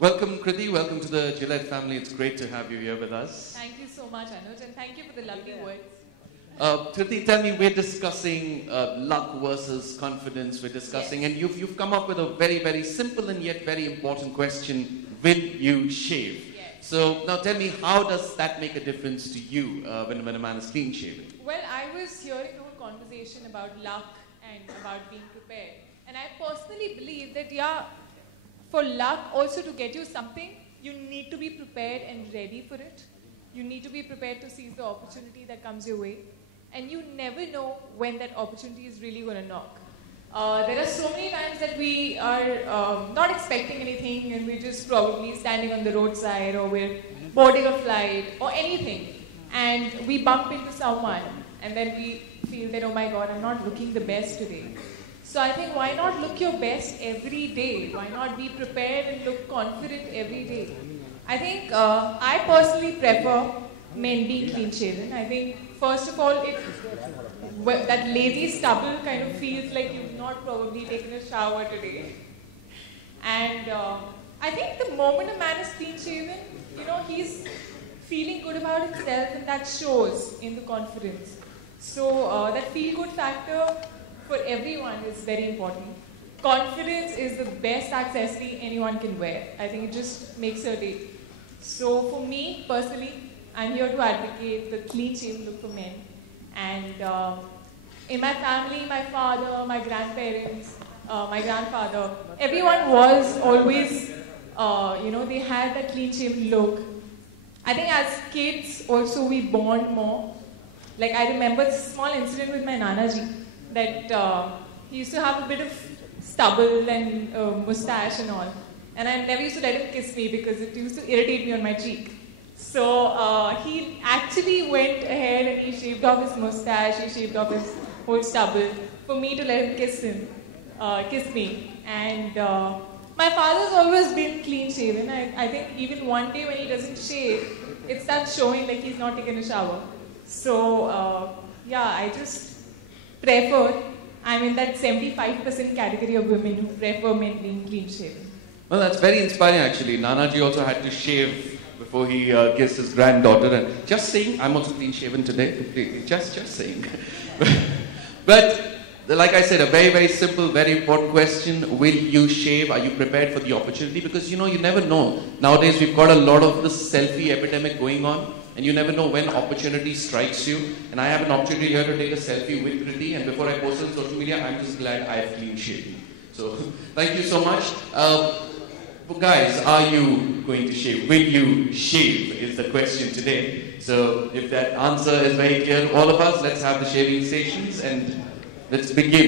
Welcome, Kriti. Welcome to the Gillette family. It's great to have you here with us. Thank you so much, Anuj, and thank you for the lovely words. Kriti, tell me, we're discussing luck versus confidence. We're discussing, Yes. and you've come up with a very, very simple and yet very important question. Will you shave? Yes. So now tell me, how does that make a difference to you when a man is clean shaven? Well, I was hearing the whole conversation about luck and about being prepared. And I personally believe that, for luck also to get you something, you need to be prepared and ready for it. You need to be prepared to seize the opportunity that comes your way. And you never know when that opportunity is really going to knock. There are so many times that we are not expecting anything and we're just probably standing on the roadside or we're boarding a flight or anything. And we bump into someone and then we feel that, oh my God, I'm not looking the best today. So I think, why not look your best every day? Why not be prepared and look confident every day? I think I personally prefer men being clean shaven. I think, first of all, that lazy stubble kind of feels like you've not probably taken a shower today. And I think the moment a man is clean shaven, he's feeling good about himself, and that shows in the confidence. So that feel-good factor for everyone is very important. Confidence is the best accessory anyone can wear. I think it just makes your day. So for me, personally, I'm here to advocate the clean-shaven look for men. And in my family, my father, my grandparents, my grandfather, everyone was always, they had that clean-shaven look. I think as kids also we bond more. Like, I remember a small incident with my Nanaji that he used to have a bit of stubble and mustache and all. And I never used to let him kiss me because it used to irritate me on my cheek. So he actually went ahead and he shaved off his mustache, he shaved off his whole stubble for me to let him kiss me. And my father's always been clean shaven. I think even one day when he doesn't shave, it starts showing like he's not taken a shower. So I just prefer, I'm in that 75% category of women who prefer men being clean shaven. Well, that's very inspiring, actually. Nanaji also had to shave before he kissed his granddaughter. And just saying, I'm also clean shaven today, completely. Just saying. But like I said, a very, very simple, very important question. Will you shave? Are you prepared for the opportunity? Because, you never know. Nowadays, we've got a lot of this selfie epidemic going on. And you never know when opportunity strikes you. And I have an opportunity here to take a selfie with Kriti. And before I post it on social media, I'm just glad I have clean shaven. So, thank you so much. Guys, are you going to shave? Will you shave is the question today. So, if that answer is very clear to all of us, let's have the shaving stations and let's begin.